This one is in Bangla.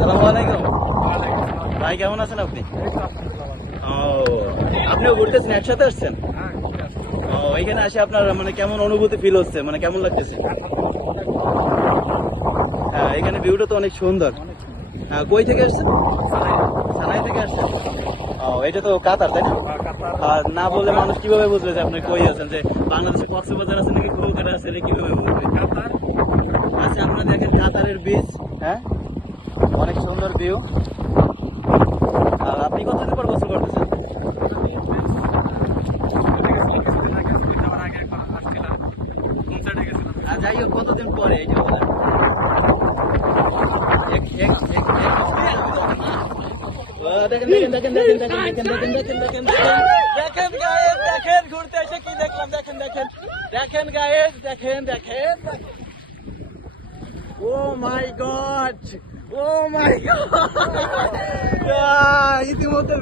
আসসালামু আলাইকুম ভাই, কেমন আছেন আপনি? ও, আপনিও ঘুরতেছেন, একসাথে আসছেন? ও, এখানে আসে আপনার মানে কেমন অনুভূতি ফিল হচ্ছে, মানে কেমন লাগতেছে? হ্যাঁ, এখানে ভিউটা তো অনেক সুন্দর। হ্যাঁ, কই থেকে আসছেন? সানাই থেকে আসছেন? ও, এটা তো কাতার, তাই না? আর না বললে মানুষ কিভাবে বুঝবে যে আপনি কই আছেন, যে বাংলাদেশে কক্সবাজার আছে নাকি কুয়াকাটা আছে, এটা কিভাবে বুঝবে? আচ্ছা, আপনারা দেখেন কাতারের বিচ। হ্যাঁ, অনেক সুন্দর ভিউ। আর আপনি কতদিন পর গোসল করতেছেন? যাই হোক, কতদিন পরে এই যে বলেন? দেখেন দেখেন দেখেন দেখেন দেখেন দেখেন দেখেন দেখেন দেখেন দেখেন গায়েস, দেখেন ঘুরতে এসে কি দেখলাম, দেখেন দেখেন দেখেন গায়েস, দেখেন দেখেন। ও মাই গড, ও মাই গড, ইতিমধ্যে